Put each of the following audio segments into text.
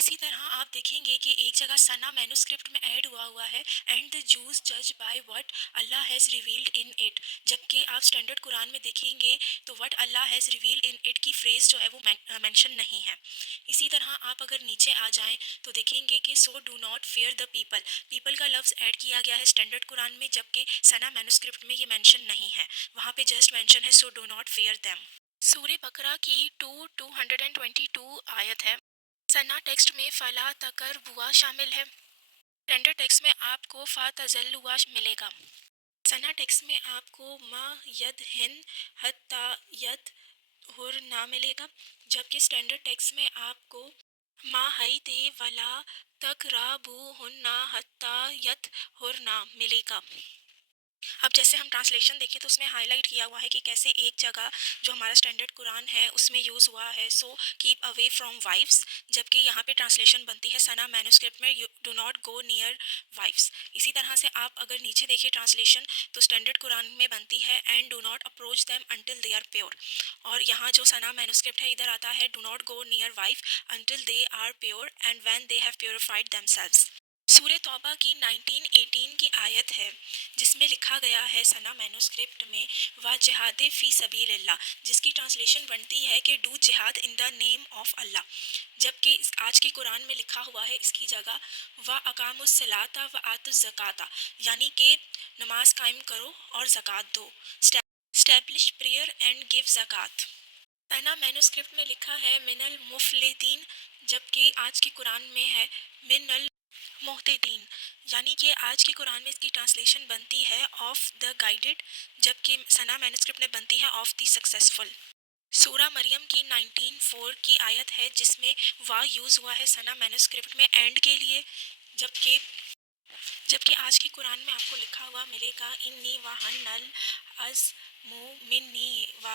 اسی طرح آپ دیکھیں گے کہ ایک جگہ سنا مینوسکرپٹ میں ایڈ ہوا ہے اینڈ دا جوز جج by what Allah has revealed in it, جبکہ آپ اسٹینڈرڈ قرآن میں دیکھیں گے تو what Allah has revealed in it کی فریز جو ہے وہ مینشن نہیں ہے۔ اسی طرح آپ اگر نیچے آ جائیں تو دیکھیں گے کہ so do not fear the people, people کا لفظ ایڈ کیا گیا ہے اسٹینڈرڈ قرآن میں، جبکہ سنا مینوسکرپٹ میں یہ مینشن نہیں ہے، وہاں پہ جسٹ مینشن ہے so do not fear them. سورہ بقرہ کی 222 آیت ہے۔ ثنا ٹیکسٹ میں فلا تقربوا شامل ہے، اسٹینڈرڈ ٹیکسٹ میں آپ کو فاتزلوا ملے گا، ثنا ٹیکسٹ میں آپ کو ما ید ہن حتی ید ہر نہ ملے گا، جبکہ اسٹینڈرڈ ٹیکسٹ میں آپ کو ما ہی دے ولا تقربو ہن حتی ید ہر نہ ملے گا۔ اب جیسے ہم ٹرانسلیشن دیکھیں تو اس میں ہائی لائٹ کیا ہوا ہے کہ کیسے ایک جگہ جو ہمارا اسٹینڈرڈ قرآن ہے اس میں یوز ہوا ہے so keep away from wives, جبکہ یہاں پہ ٹرانسلیشن بنتی ہے سنا مینوسکرپٹ میں do not go near wives. اسی طرح سے آپ اگر نیچے دیکھیں ٹرانسلیشن تو اسٹینڈرڈ قرآن میں بنتی ہے and do not approach them until they are pure, اور یہاں جو سنا مینوسکرپٹ ہے ادھر آتا ہے do not go near wife until they are pure and when they have purified themselves. سورہ توبہ کی 19:18 کی آیت ہے جس میں لکھا گیا ہے سنا مینوسکرپٹ میں و جہاد فی سبیل اللہ، جس کی ٹرانسلیشن بنتی ہے کہ ڈو جہاد ان دا نیم آف اللہ، جبکہ آج کے قرآن میں لکھا ہوا ہے اس کی جگہ و اقاموا الصلاۃ و آتوا الزکوٰۃ، یعنی کہ نماز قائم کرو اور زکوٰۃ دو، اسٹیبلش پریئر اینڈ گیو زکوٰۃ۔ سنا مینوسکرپٹ میں لکھا ہے من المفلحین، جبکہ آج کے قرآن میں ہے من المہتدین، یعنی کہ آج کے قرآن میں اس کی ٹرانسلیشن بنتی ہے آف دا گائیڈڈ، جبکہ سنا مینوسکرپٹ میں بنتی ہے آف دی سکسیسفل۔ سورہ مریم کی 19:4 کی آیت ہے جس میں وا یوز ہوا ہے سنا مینوسکرپٹ میں اینڈ کے لیے، جبکہ آج کے قرآن میں آپ کو لکھا ہوا ملے گا انی وہن العظم منی و،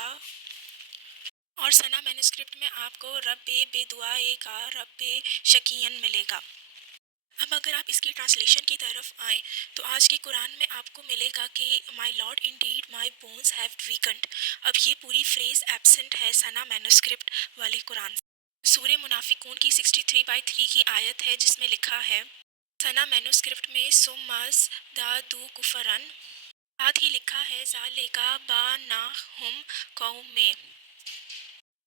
اور سنا مینوسکرپٹ میں آپ کو رب بے دعائے کا رب شقین ملے گا۔ اب اگر آپ اس کی ٹرانسلیشن کی طرف آئیں تو آج کے قرآن میں آپ کو ملے گا کہ my lord indeed my bones have weakened, اب یہ پوری فریز ایبسنٹ ہے سنا مینوسکرپٹ والے قرآن سے۔ سورہ منافقون کی 63:3 کی آیت ہے جس میں لکھا ہے سنا مینوسکرپٹ میں ثم ازدادوا کفرا، ساتھ ہی لکھا ہے ذالک بأنہم قوم۔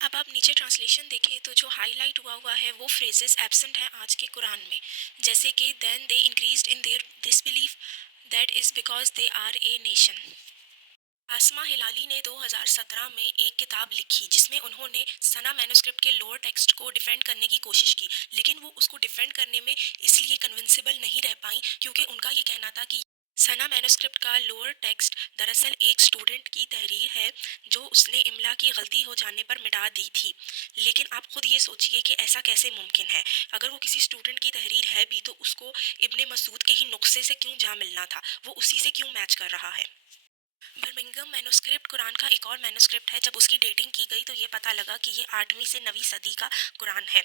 اب آپ نیچے ٹرانسلیشن دیکھیں تو جو ہائی لائٹ ہوا ہے وہ فریزز ایبسنٹ ہیں آج کے قرآن میں، جیسے کہ then they increased in their this belief that is because they are a nation. Asma Hilali نے 2017 میں ایک کتاب لکھی جس میں انہوں نے سنا مینوسکرپٹ کے لوور ٹیکسٹ کو ڈیفینڈ کرنے کی کوشش کی، لیکن وہ اس کو ڈیفینڈ کرنے میں اس لیے کنونسیبل نہیں رہ پائیں کیونکہ ان کا یہ کہنا تھا کہ سنا مینوسکرپٹ کا لوور ٹیکسٹ دراصل ایک اسٹوڈنٹ کی تحریر ہے جو اس نے املا کی غلطی ہو جانے پر مٹا دی تھی، لیکن آپ خود یہ سوچئے کہ ایسا کیسے ممکن ہے، اگر وہ کسی اسٹوڈنٹ کی تحریر ہے بھی تو اس کو ابن مسعود کے ہی نسخے سے کیوں جا ملنا تھا، وہ اسی سے کیوں میچ کر رہا ہے۔ برمنگھم مینوسکرپٹ قرآن کا ایک اور مینوسکرپٹ ہے، جب اس کی ڈیٹنگ کی گئی تو یہ پتہ لگا کہ یہ 8ویں سے 9ویں صدی کا قرآن ہے۔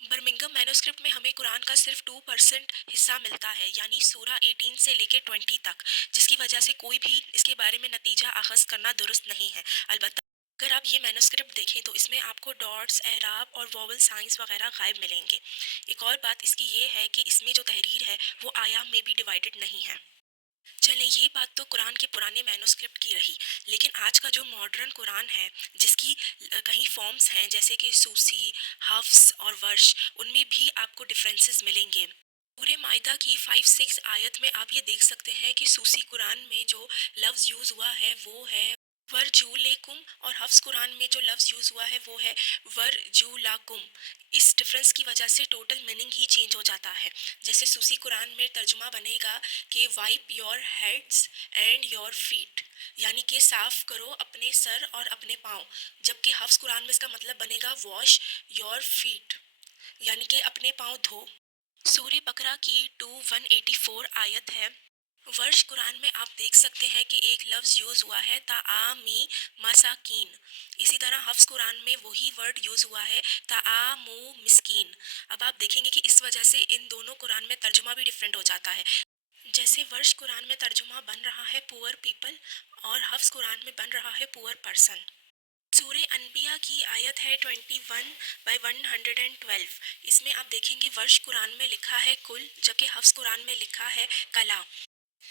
برمنگھم مینوسکرپٹ میں ہمیں قرآن کا صرف 2% حصہ ملتا ہے، یعنی سورہ 18 سے لے کے 20 تک، جس کی وجہ سے کوئی بھی اس کے بارے میں نتیجہ اخذ کرنا درست نہیں ہے۔ البتہ اگر آپ یہ مینوسکرپٹ دیکھیں تو اس میں آپ کو ڈاٹس، اعراب اور واول سائنس وغیرہ غائب ملیں گے۔ ایک اور بات اس کی یہ ہے کہ اس میں جو تحریر ہے وہ آیام میں بھی ڈیوائیڈڈ نہیں ہے۔ چلیں یہ بات تو قرآن کے پرانے مینوسکرپٹ کی رہی، لیکن آج کا جو ماڈرن قرآن ہے جس کی کہیں فارمز ہیں جیسے کہ سوسی، حفص اور ورش، ان میں بھی آپ کو ڈفرینسز ملیں گے۔ سورہ مائدہ کی 5-6 آیت میں آپ یہ دیکھ سکتے ہیں کہ سوسی قرآن میں جو لفظ یوز ہوا ہے وہ ہے ورجولکم، اور حفص قرآن میں جو لفظ یوز ہوا ہے وہ ہے ورجولاکم۔ اس ڈفرینس کی وجہ سے ٹوٹل میننگ ہی چینج ہو جاتا ہے۔ جیسے سوسی قرآن میں ترجمہ بنے گا کہ wipe your heads and your feet, یعنی کہ صاف کرو اپنے سر اور اپنے پاؤں، جبکہ حفص قرآن میں اس کا مطلب بنے گا واش یور فیٹ، یعنی کہ اپنے پاؤں دھو۔ سورہ بقرہ کی 184 آیت ہے۔ ورش قرآن میں آپ دیکھ سکتے ہیں کہ ایک لفظ یوز ہوا ہے طعامی مساکین، اسی طرح حفص قرآن میں وہی ورڈ یوز ہوا ہے طعامو مسکین۔ اب آپ دیکھیں گے کہ اس وجہ سے ان دونوں قرآن میں ترجمہ بھی ڈیفرنٹ ہو جاتا ہے، جیسے ورش قرآن میں ترجمہ بن رہا ہے پور پیپل اور حفص قرآن میں بن رہا ہے پور پرسن۔ سورہ انبیاء کی آیت ہے 21/112. اس میں آپ دیکھیں گے ورش قرآن میں لکھا ہے کل جبکہ حفظ قرآن میں لکھا ہے کلا.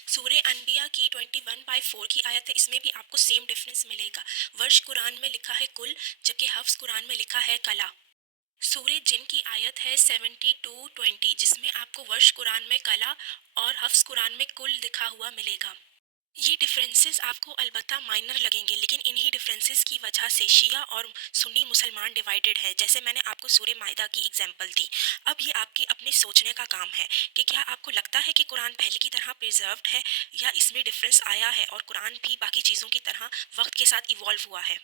سورہ انبیاء کی 21/4 کی آیت ہے، اس میں بھی آپ کو سیم ڈفرینس ملے گا. ورش قرآن میں لکھا ہے کل جبکہ حفظ قرآن میں لکھا ہے کلا. سورہ جن کی آیت ہے 72:20 جس میں آپ کو ورش قرآن میں کلا اور حفظ قرآن میں کل لکھا ہوا ملے گا. یہ ڈفرینسز آپ کو البتہ مائنر لگیں گے، لیکن انہی ڈفرینسز کی وجہ سے شیعہ اور سنی مسلمان ڈیوائیڈڈ ہے، جیسے میں نے آپ کو سورہ مائدہ کی اگزامپل دی. اب یہ آپ کے اپنے سوچنے کا کام ہے کہ کیا آپ کو لگتا ہے کہ قرآن پہلے کی طرح پرزروڈ ہے یا اس میں ڈفرینس آیا ہے اور قرآن بھی باقی چیزوں کی طرح وقت کے ساتھ ایوالو ہوا ہے.